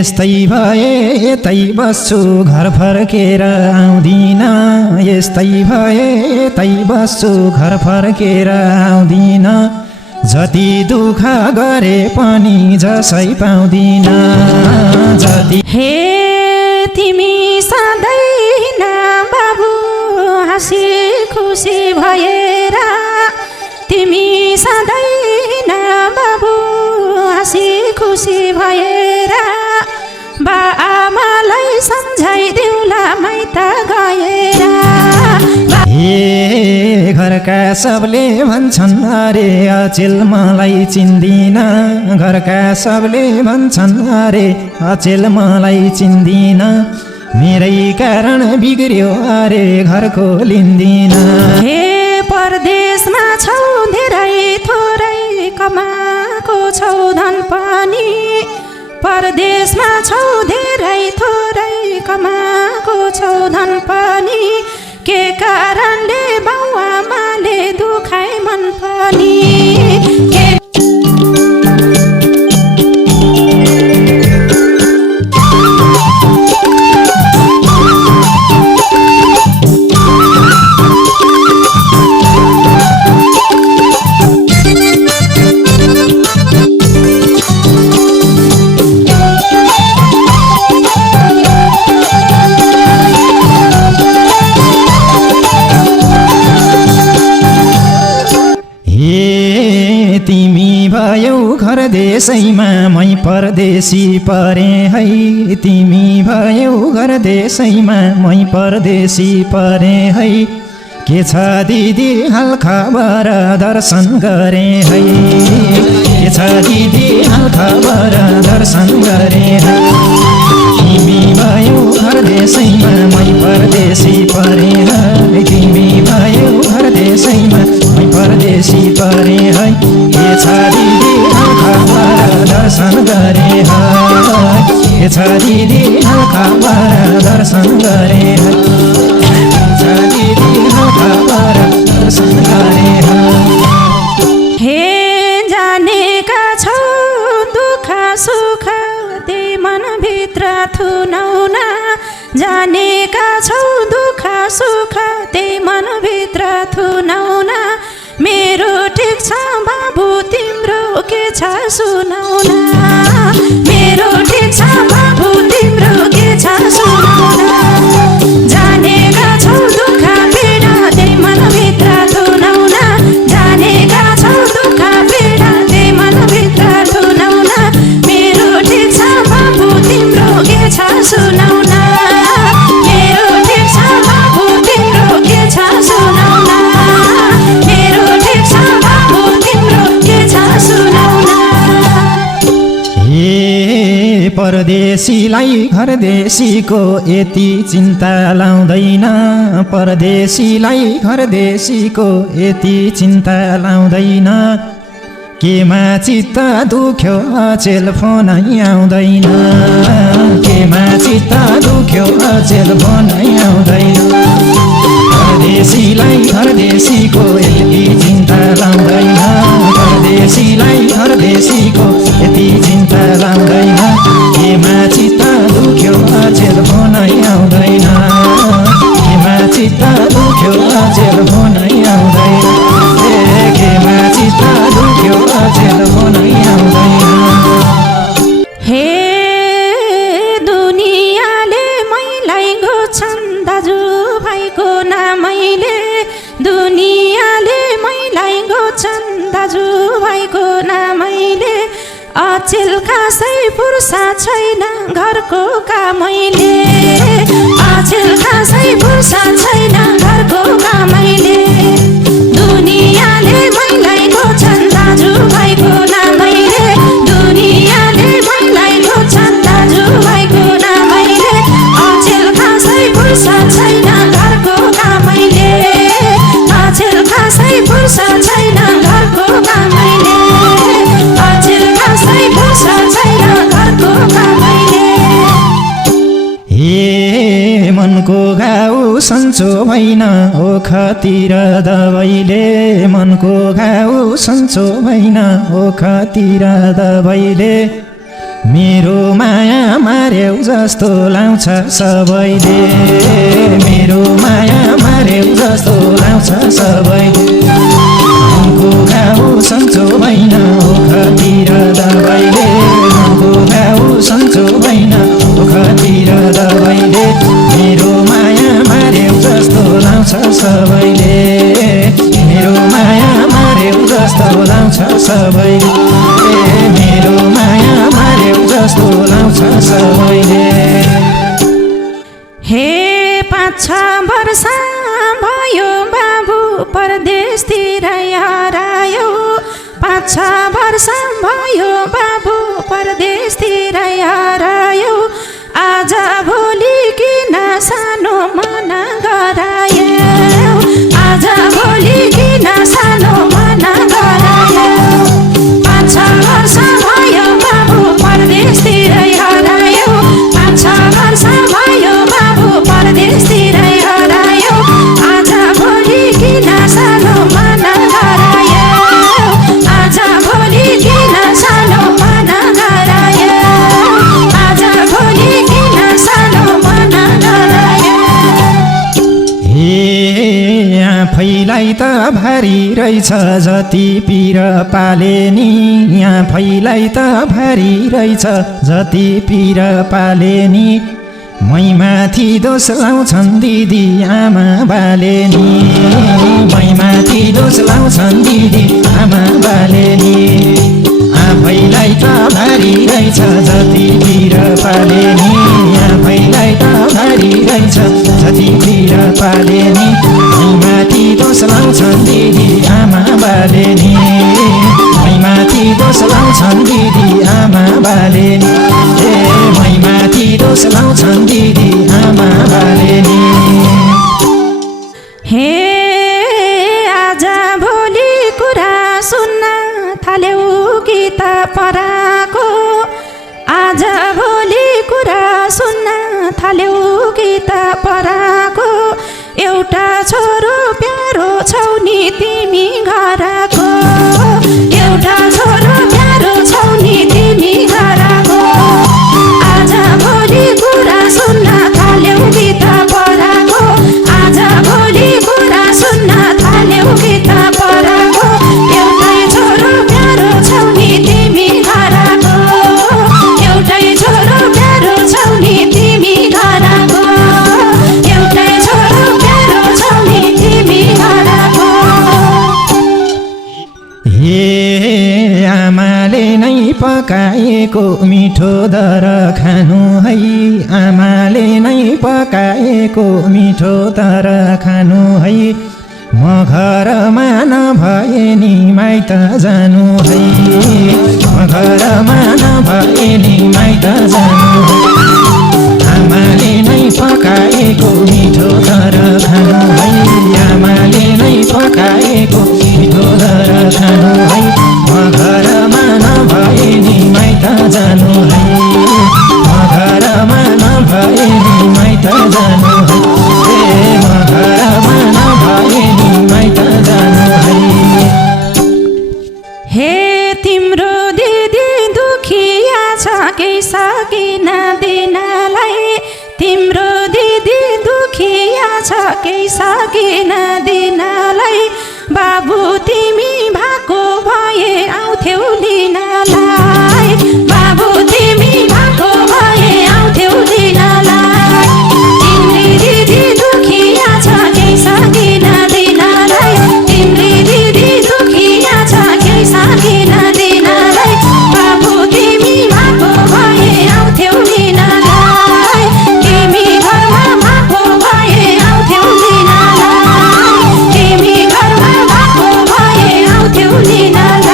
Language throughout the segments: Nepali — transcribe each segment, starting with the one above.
यस्तै भए यतै बस्छु घर फर्केर आउँदिन यस्तै भए यतै बस्छु घर फर्केर आउँदिन जति दुःख गरे पनि जसै पाउँदिन जति हे तिमी सधैँ न बाबु हाँसी खुसी भएर तिमी सधैँ न बाबु हाँसी खुसी भएर बा आमालाई सम्झाइदेऊला माइत गएर हे घरका सबले भन्छन् अरे अचेल मलाई चिन्दिन घरका सबले भन्छन् अरे अचेल मलाई चिन्दिन मेरै कारण बिग्रियो अरे घरको लिन्दिन हे परदेशमा छौ धेरै थोरै कमाएको छौ धन पनि परदेशमा छौ धेरै थोरै कमाएको छौ धन पनि के कारणले बाउआमाले दुखाइ मन पनि देशैमा मै परदेशी परे है तिमी भयौ घर देशैमा मै परदेशी परे है के छ दिदी हाल खबर दर्शन गरे है के छ दिदी हाल खबर दर्शन गरे है तिमी भयौ घर देशैमा मै परदेशी परे है तिमी भयौ घर देशैमा मै परदेशी परे है के छ दिदी हाल खबर दर्शन गरे है के छ दिदी हाल खबर दर्शन गरे है के छ दिदी हाल खबर दर्शन गरे है हे जानेका छौ दुःख सुख त्यही मनभित्र थुनाउना जानेका छौ दुःख सुख त्यही मनभित्र थुनाउना मेरो ठिक छ बाबु तिम्रो के छ सुनाउना मेरो ठिक छ बाबु तिम्रो के छ सुनाउना जानेका छौ दुःख पीडा त्यही मनभित्र थुनाउना जानेका छौ दुःख पीडा त्यही मनभित्र थुनाउना मेरो ठिक छ बाबु तिम्रो के छ सुनाउना मेरो ठिक छ बाबु तिम्रो के छ सुनाउना मेरो ठिक छ बाबु तिम्रो के छ सुनाउना हे परदेशीलाई घर देशीको यति चिन्ता लाउँदैन परदेशीलाई घर देशीको यति चिन्ता लाउँदैन केमा चित्त दुख्यो अचेल फोनै आउँदैन केमा चित्त दुख्यो अचेल फोनै आउँदैन परदेशीलाई घर देशीको यति चिन्ता लाउँदैन परदेशीलाई घर देशीको यति चिन्ता लाउँदैन केमा चित्त दुख्यो अचेल फोनै आउँदैन केमा चित्त दुख्यो अचेल फोनै आउँदैन केमा चित्त दुख्यो अचेल फोनै आउँदैन हे दुनियाँले मैलाई गोछन् दाजु भाइको नामैले दुनियाँले मैलाई गोछन् दाजु भाइको नामैले अचेल खासै फुर्सा छैन घरको कामैले अचेल खासै फुर्सा छैन घरको कामैले दुनियाँले मैलाई गोछन् दाजु भाइको नामैले दुनियाँले मैलाई गोछन् दाजु भाइको नामैले अचेल खासै फुर्सा छैन घरको कामैले अचेल खासै फुर्सा छैन घरको कामैले अचेल खासै फुर्सा छैन घरको कामैले हे मनको घाउ सन्चो भइन ओखतिर दबाईले मनको घाउ सन्चो भइन ओखतिर दबाईले मेरो माया मार्यौ जस्तो लाउँछ सबैले मेरो माया मार्यौ जस्तो लाउँछ सबैले मनको घाउ सन्चो भएन ओखतिर दबाईले मनको घाउ सन्चो भएन ओखतिर दबाईले मेरो माया मार्यौ जस्तो लाउँछ सबैले मेरो माया मार्यौ जस्तो लाउँछ सबैले मेरो माया मार्यौ जस्तो लाउँछ सबैले हे 5-6 वर्ष भयो बाबु परदेशतिर हरायो 5-6 वर्ष भयो बाबु परदेशतिर हरायो आज भोलि किन सानो मन गरायो आज भोलि किन सानो मन गरायो 5-6 वर्ष भयो बाबु परदेशतिर हरायो 5-6 वर्ष भयो बाबु परदेशतिर हरायो आज भोलि किन सानो मन गरायो आज भोलि किन सानो मन गरायो आज भोलि किन सानो मन गरायो हे आफैलाई त भारी रहेछ जति पिर पाले नि आफैलाई त भारी रहेछ जति पिर पाले नि मै माथि दोष लाउँछन् दिदी आमा बाले नि मै माथि दोष लाउँछन् दिदी आमा बाले नि आफैलाई त भारी रहेछ जति पिर पाले नि आफैलाई त भारी रहेछ जति पिर पाले नि मै माथि दोष लाउँछन् दिदी आमा बाले नि मै माथि दोष लाउँछन् दिदी आमा बाले नि मै माथि दोष लाउँछन् दिदी आमा बाले नि हे आज भोलि कुरा सुन्न थाल्यौ कि त पराको आज भोलि कुरा सुन्न थाल्यौ कि त पराको एउटा छोरो प्यारो छौ नि तिमी घरको एउटा छोरो प्यारो छौ नि तिमी घरको आज भोलि कुरा सुन्न थाल्यौ कि त पराको आज भोलि कुरा सुन्न थाल्यौ कि त पराको एउटै छोरो प्यारो छौ नि तिमी घरको एउटै छोरो प्यारो छौ नि तिमी घरको एउटै छोरो प्यारो छौ नि तिमी घरको हे आमाले नै पकाएको मिठो दर खानु है आमाले नै पकाएको मिठो दर खानु है म घरमा नभए नि माइत जानु है म घरमा नभए नि माइत जानु है आमाले नै पकाएको मिठो दर खानु है आमाले नै पकाएको मिठो दर खानु है म घरमा नभए नि माइत जानु है म घरमा नभए नि माइत जानु है म घरमा नभए नि माइत जानु है हे तिम्रो दिदी दुखिया छ केही सकिन दिनलाई तिम्रो दिदी दुखिया छ केही सकिन दिनलाई बाबु तिमी भएको भए आउँथ्यौ लिनलाई बाबु तिमी भएको भए आउँथ्यौ लिनलाई तिम्री दिदी दुखिया छ केही सकिन दिनलाई तिम्री दिदी दुखिया छ केही सकिन दिनलाई बाबु तिमी भएको भए आउँथ्यौ लिनलाई तिमी घरमा भएको भए आउँथ्यौ लिनलाई तिमी घरमा भएको भए आउँथ्यौ लिनलाई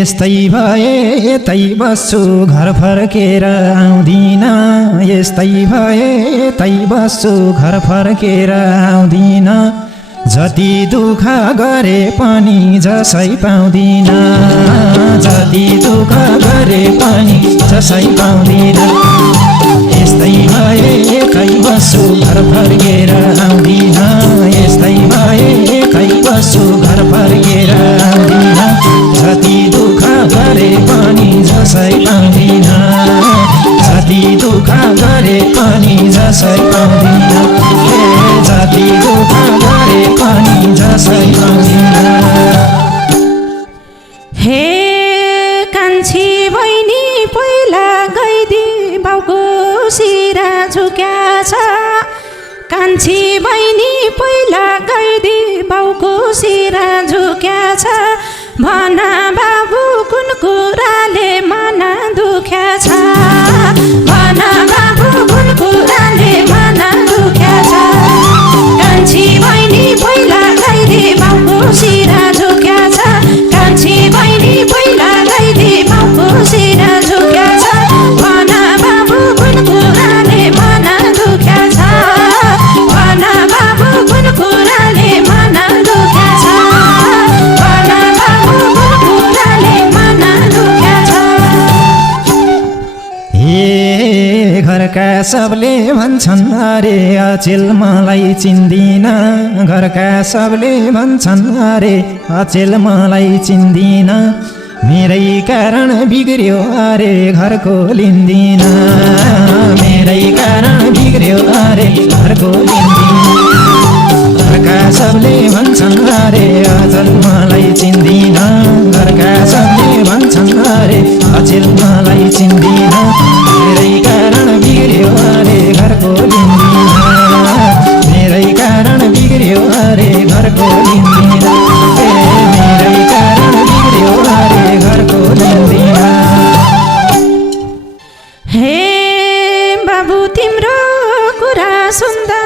यस्तै भए यतै बस्छु घर फर्केर आउँदिन यस्तै भए यतै बस्छु घर फर्केर आउँदिन जति दुःख गरे पनि जसै पाउँदिन जति दुःख गरे पनि जसै पाउँदिन यस्तै भए एकै बस्छु घर फर्केर आउँदिन यस्तै भए एकै बस्छु घर फर्केर आउँदिन जति दुःख गरे जसै पाउँदिन जति दुःख गरे पनि जसै पाउँदिन जति दुःख गरे पनि जसै पाउँदिन हे कान्छी बहिनी पहिला गइदी बाउको सिरा झुक्या छ कान्छी बहिनी पहिला गइदी बाउको सिरा झुक्या छ भन बाबु कुन कुराले मन दुख्या छ भन बाबु कुन कुराले मन दुख्या छ कान्छी बहिनी पहिला गइदी बाउको सिरा झुक्या छ कान्छी बहिनी पहिला गइदी बाउको सिरा झुक्या छ भन बाबु कुन कुराले मन दुख्या छ भन बाबु कुन कुराले मन दुख्या छ भन बाबु कुन कुराले मन दुख्या छ हे घरका सबले भन्छन् अरे अचेल मलाई चिन्दिन घरका सबले भन्छन् अरे अचेल मलाई चिन्दिन मेरै कारण बिग्रियो अरे घरको लिन्दिन मेरै कारण बिग्रियो अरे घरको लिन्दिन घरका सबले भन्छन् अरे अचेल मलाई चिन्दिन घरका सबले भन्छन् अरे अचेल मलाई चिन्दिन मेरै कारण बिग्रियो अरे घरको लिन्दिन मेरै कारण बिग्रियो अरे घरको लिन्दिन मेरै कारण बिग्रियो अरे घरको लिन्दिन हे बाबु तिम्रो कुरा सुन्दा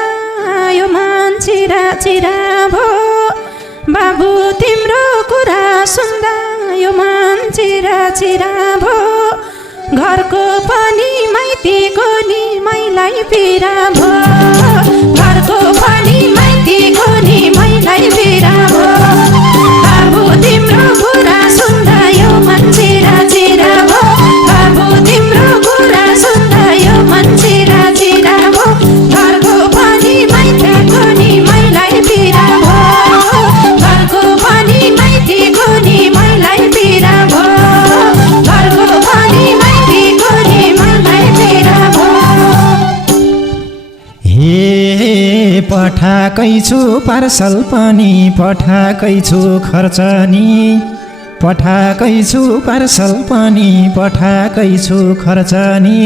यो मन चिरा चिरा भो बाबु तिम्रो कुरा सुन्दा यो मन चिरा चिरा भो घरको पनि माइतीको नि मैलाई पिरा भो घरको पनि माइतीको नि मैलाई पिरा भो बाबु तिम्रो कुरा सुन्दा यो मन चिरा चिरा भो बाबु तिम्रो कुरा सुन्दा यो मन चिरा चिरा भो घरको पनि माइतीको नि मैलाई पिरा भो घरको पनि माइतीको नि मैलाई पिरा भो घरको पनि माइतीको नि मैलाई पिरा भो हे पठाकै छु पार्सल पनि पठाकै छु खर्चनी पठाकै छु पार्सल पनि पठाकै छु खर्चनी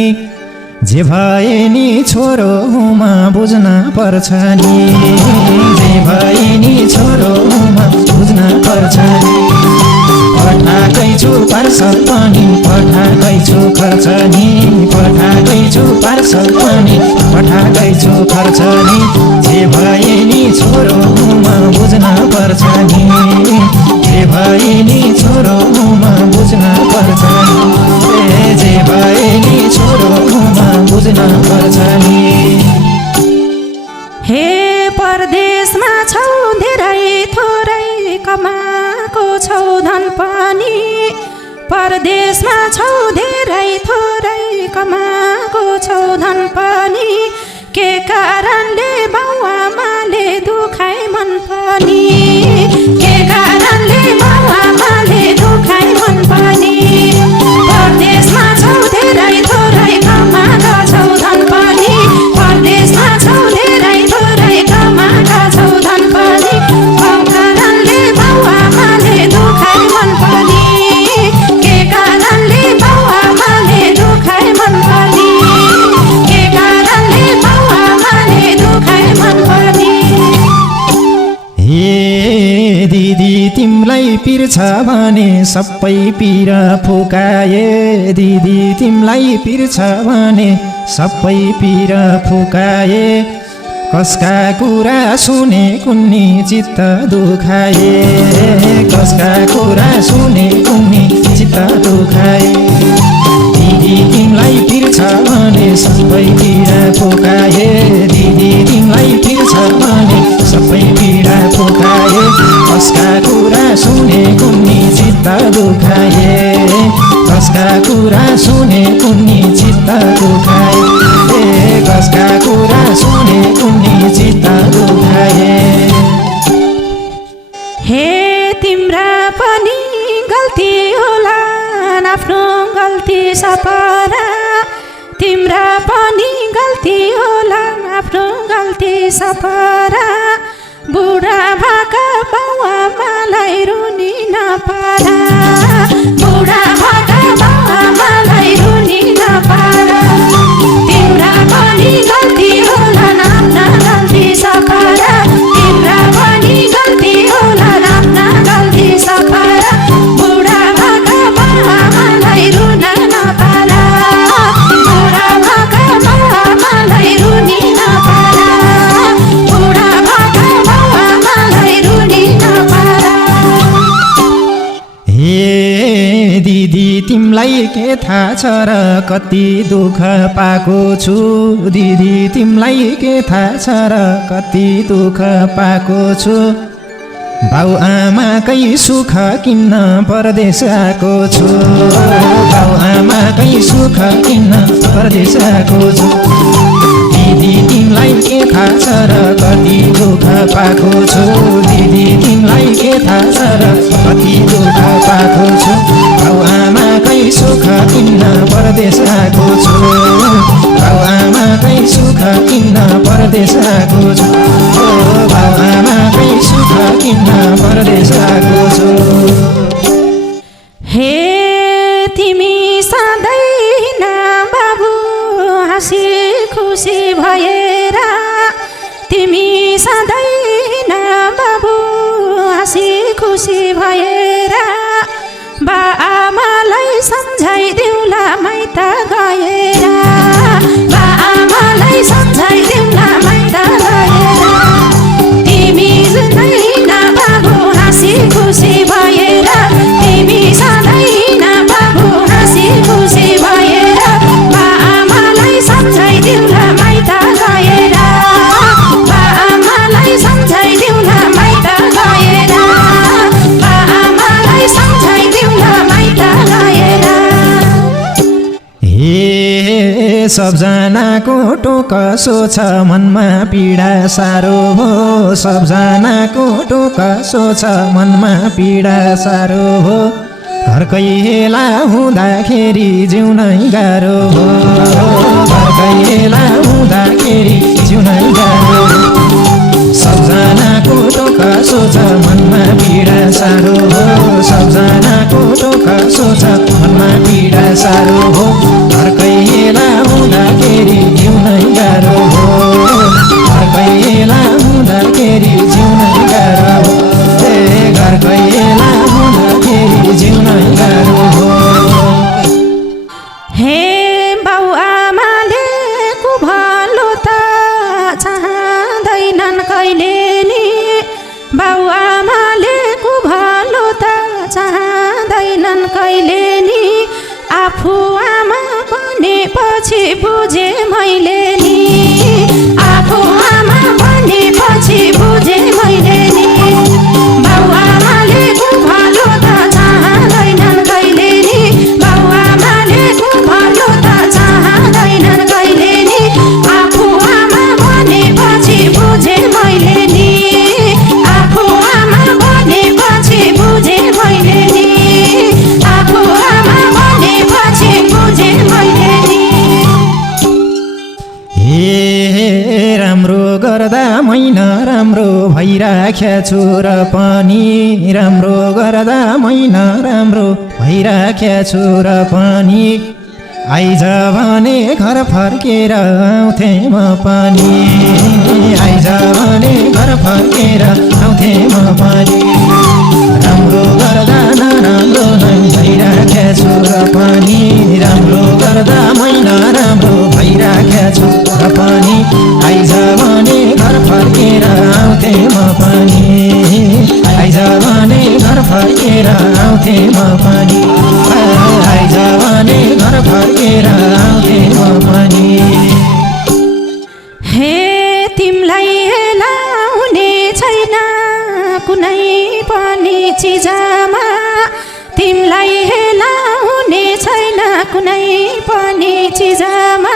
जे भए नि छोरो हुमा बुझ्न पर्छ नि जे भए नि छोरो हुमा बुझ्न पर्छ नि पठाकै छु पार्सल पनि पठाकै छु खर्चनी पठाकै छु पार्सल पनि पठाकै छु खर्चनी जे भए नि छोरो हुमा बुझ्न पर्छ नि जे भए नि छोरो हुमा बुझ्न पर्छ नि जे भए नि छोरो हुमा बुझ्न पर्छ नि हे परदेशमा छौ धेरै थोरै कमाएको छौ धन पनि परदेशमा छौ धेरै थोरै कमाएको छौ धन पनि के कारणले बाउआमाले दुखाइ मन पनि के कारणले बाउआमाले दुखाइ मन पनि परदेशमा छौ धेरै थोरै कमाएका छौ धन पनि परदेशमा छौ धेरै थोरै कमाएका छौ धन पनि कारणले बाउआमाले दुखाइ मन पनि के कारणले बाउआमाले दुखाइ मन पनि के कारणले बाउआमाले दुखाइ मन पनि हे दिदी तिमलाई पिर्छ भने सबै पिर फुकाए दिदी तिमलाई पिर्छ भने सबै पिर फुकाए कसका कुरा सुने कुन्नी चित्त दुखाए कसका कुरा सुने कुन्नी चित्त दुखाए दिदी तिमलाई पिर्छ भने सबै पीडा फुकाए दिदी तिमलाई पिर्छ भने सबै पीडा फुकाए कसका कुरा सुने कुन्नी चित्त दुखाए कसका कुरा सुने कुन्नी चित्त दुखाए कसका कुरा सुने कुन्नी चित्त दुखाए हे तिम्रा पनि गल्ती होला आफ्नो गल्ती सपना तिम्रा पनि गल्ती होला आफ्नो गल्ती सपना बुढा भएका बाउआमालाई रुनी नपारा बुढा भएका बाउआमालाई रुनी नपारा तिम्रा पनि गल्ती होला आफ्ना गल्ती सपना तिम्रा पनि गल्ती होला आफ्ना गल्ती सपना बुढा भएका बाउआमालाई रुन नपारा बुढा भएका बाउआमालाई रुनी नपारा बुढा भएका बाउआमालाई रुनी नपारा। हे दिदी तिमीलाई के थाहा छ र कति दुःख पाएको छु दिदी तिमीलाई के थाहा छ र कति दुःख पाएको छु बाउ आमाकै सुख किन्न परदेश आएको छु बाउ आमाकै सुख किन्न परदेश आएको छु दिदी तिमीलाई के थाहा छ र कति दुःख पाएको छु दिदी तिमीलाई के थाहा छ र कति दुःख पाएको छु बाउ आमाकै सुख किन्न परदेश आएको छु बाउ आमाकै सुख किन्न परदेश आएको छु बाउ आमाकै सुख किन्न परदेश आएको छु। हे तिमी सधैँ न बाबु हाँसी खुसी भएर तिमी सधैँ न बाबु हाँसी खुसी भएर बा आमालाई सम्झाइदेऊला माइत गएर बा आमालाई सम्झाइदेऊला माइत गएर तिमी सधैँ न बाबु हाँसी खुसी भएर तिमी सधैँ न बाबु हाँसी खुसी भएर बा आमालाई सम्झाइदेऊला माइत गएर बा आमालाई सम्झाइदेऊला माइत गएर बा आमालाई सम्झाइदेऊला माइत गएर। हे सबजनाको टोकसो छ मनमा पीडा साह्रो हो सबजनाको टोकसो छ मनमा पीडा साह्रो हो घरकै हेला हुँदाखेरि जिउनै गाह्रो हो घरकै हेला हुँदाखेरि जिउनै गाह्रो हो सबजनाको टोकसो छ मनमा पीडा साह्रो हो सबजनाको टोकसो छ मनमा पीडा साह्रो हो घरकै हेला हुँदाखेरि जिउनै गाह्रो हो घरकै हेला हुँदाखेरि जिउनै गाह्रो हो घरकै हेला हुँदाखेरि जिउनै गाह्रो हो। हे बाउ आमाले कुभलो त चाहँदैनन् कहिले नि बाउ आमाले कुभलो त चाहँदैनन् कहिले नि आफू आमा बनेपछि बुझे मैले नि आफू आमा बनेपछि बुझे मैले नि बाउ आमाले कुभलो त चाहँदैनन् कहिले नि बाउ आमाले कुभलो त चाहँदैनन् कहिले नि आफू आमा बनेपछि बुझे मैले नि आफू आमा बनेपछि बुझे मैले नि आफू आमा बनेपछि बुझे मैले नि। हे राम्रो गर्दा मैन राम्रो भइराख्या छु र पनि राम्रो गर्दा मैन राम्रो भइराख्या छु र पनि आइज भने घर फर्केर आउँथे म पनि आइज भने घर फर्केर आउँथे म पनि राम्रो गर्दा नराम्रो नै भइराख्या छु र पनि राम्रो गर्दा मैन राम्रो भइराख्या छु र पनि आइज भने घर फर्केर आउँथे म पनि आइज भने घर फर्केर आउँथे म पनि आइज भने घर फर्केर आउँथे म पनि। हे तिमलाई लाउने छैन कुनै पनि चिजमा तिमलाई लाउने छैन कुनै पनि चिजमा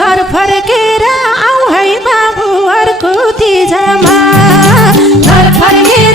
घर फर्केर आऊ है बाबु अर्को तिजमा घर फर्केर